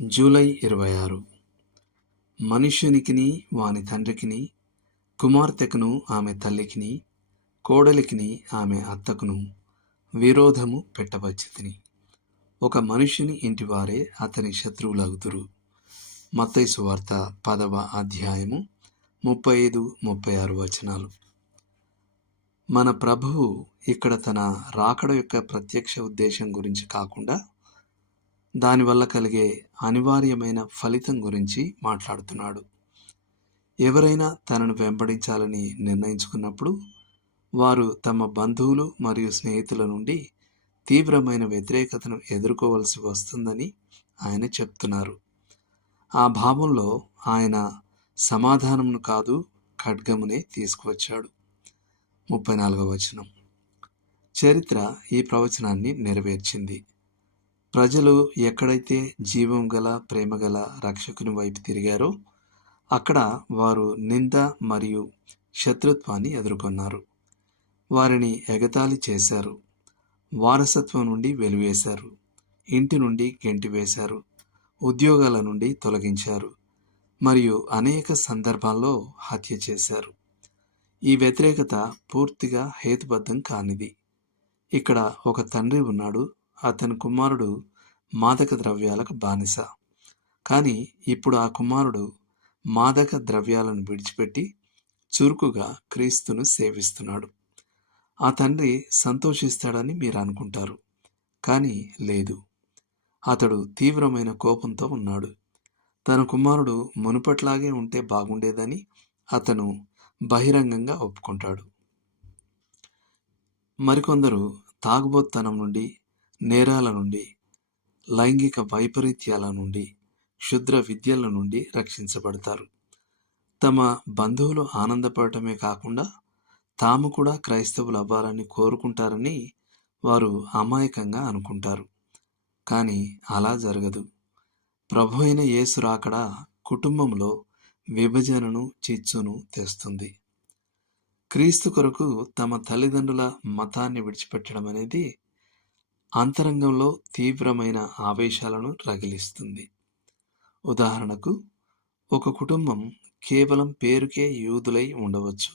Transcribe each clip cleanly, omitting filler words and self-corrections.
July 26. మనుష్యునికిని వాని తండ్రికిని, కుమార్తెకును ఆమె తల్లికిని, కోడలికిని ఆమె అత్తకును విరోధము పెట్టవచ్చితిని. ఒక మనుష్యుని ఇంటివారే అతని శత్రువులగుదురు. మత్తయి సువార్త 10వ అధ్యాయము 35-36 వచనాలు. మన ప్రభువు ఇక్కడ తన రాకడ యొక్క ప్రత్యక్ష ఉద్దేశం గురించి కాకుండా దానివల్ల కలిగే అనివార్యమైన ఫలితం గురించి మాట్లాడుతున్నాడు. ఎవరైనా తనను వెంబడించాలని నిర్ణయించుకున్నప్పుడు వారు తమ బంధువులు మరియు స్నేహితుల నుండి తీవ్రమైన వ్యతిరేకతను ఎదుర్కోవలసి వస్తుందని ఆయన చెప్తున్నారు. ఆ భావంలో ఆయన సమాధానమును కాదు, ఖడ్గమునే తీసుకువచ్చాడు. 34వ వచనం. చరిత్ర ఈ ప్రవచనాన్ని నెరవేర్చింది. ప్రజలు ఎక్కడైతే జీవం గల, ప్రేమగల రక్షకుని వైపు తిరిగారో అక్కడ వారు నింద మరియు శత్రుత్వాన్ని ఎదుర్కొన్నారు. వారిని ఎగతాళి చేశారు, వారసత్వం నుండి వెలివేశారు, ఇంటి నుండి గెంటివేశారు, ఉద్యోగాల నుండి తొలగించారు మరియు అనేక సందర్భాల్లో హత్య చేశారు. ఈ వ్యతిరేకత పూర్తిగా హేతుబద్ధం కానిది. ఇక్కడ ఒక తండ్రి ఉన్నాడు, అతని కుమారుడు మాదక ద్రవ్యాలకు బానిస. కానీ ఇప్పుడు ఆ కుమారుడు మాదక ద్రవ్యాలను విడిచిపెట్టి చురుకుగా క్రీస్తును సేవిస్తున్నాడు. ఆ తండ్రి సంతోషిస్తాడని మీరు అనుకుంటారు, కానీ లేదు. అతడు తీవ్రమైన కోపంతో ఉన్నాడు. తన కుమారుడు మునుపట్లాగే ఉంటే బాగుండేదని అతను బహిరంగంగా ఒప్పుకుంటాడు. మరికొందరు తాగుబోత్తనం నుండి, నేరాల నుండి, లైంగిక వైపరీత్యాల నుండి, క్షుద్ర విద్యల నుండి రక్షించబడతారు. తమ బంధువులు ఆనందపడటమే కాకుండా తాము కూడా క్రైస్తవులు అవ్వాలని కోరుకుంటారని వారు అమాయకంగా అనుకుంటారు. కానీ అలా జరగదు. ప్రభు అయిన యేసు రాకడ కుటుంబంలో విభజనను, చిచ్చును తెస్తుంది. క్రీస్తు కొరకు తమ తల్లిదండ్రుల మతాన్ని విడిచిపెట్టడం అనేది అంతరంగంలో తీవ్రమైన ఆవేశాలను రగిలిస్తుంది. ఉదాహరణకు, ఒక కుటుంబం కేవలం పేరుకే యూదులై ఉండవచ్చు.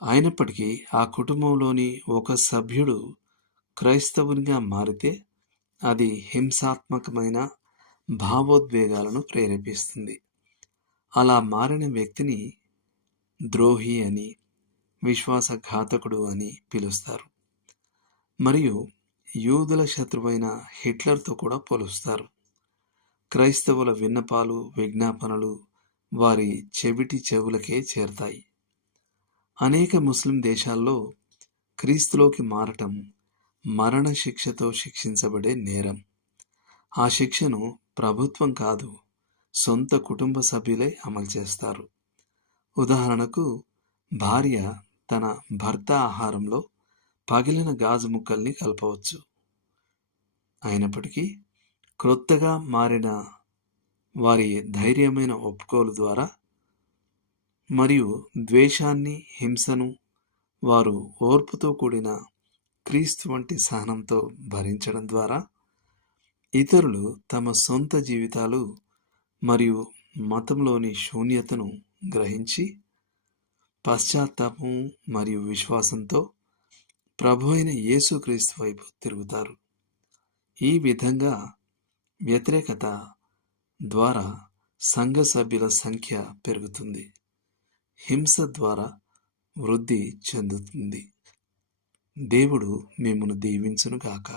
అయినప్పటికీ ఆ కుటుంబంలోని ఒక సభ్యుడు క్రైస్తవునిగా మారితే అది హింసాత్మకమైన భావోద్వేగాలను ప్రేరేపిస్తుంది. అలా మారిన వ్యక్తిని ద్రోహి అని, విశ్వాసఘాతకుడు అని పిలుస్తారు మరియు యూదుల శత్రువైన హిట్లర్తో కూడా పోలుస్తారు. క్రైస్తవుల విన్నపాలు, విజ్ఞాపనలు వారి చెవులకే చేరతాయి. అనేక ముస్లిం దేశాల్లో క్రీస్తులోకి మారటం మరణ శిక్షతో శిక్షించబడే నేరం. ఆ శిక్షను ప్రభుత్వం కాదు, సొంత కుటుంబ సభ్యులే అమలు చేస్తారు. ఉదాహరణకు, భార్య తన భర్త ఆహారంలో పగిలిన గాజు ముక్కల్ని కలపవచ్చు. అయినప్పటికీ క్రొత్తగా మారిన వారి ధైర్యమైన ఒప్పుకోలు ద్వారా మరియు ద్వేషాన్ని, హింసను వారు ఓర్పుతో కూడిన క్రీస్తు వంటి సహనంతో భరించడం ద్వారా ఇతరులు తమ సొంత జీవితాలు మరియు మతంలోని శూన్యతను గ్రహించి పశ్చాత్తాపం మరియు విశ్వాసంతో ప్రభు అయిన యేసుక్రీస్తు వైపు తిరుగుతారు. ఈ విధంగా వ్యతిరేకత ద్వారా సంఘ సభ్యుల సంఖ్య పెరుగుతుంది, హింస ద్వారా వృద్ధి చెందుతుంది. దేవుడు మిమ్మును దీవించునుగాక.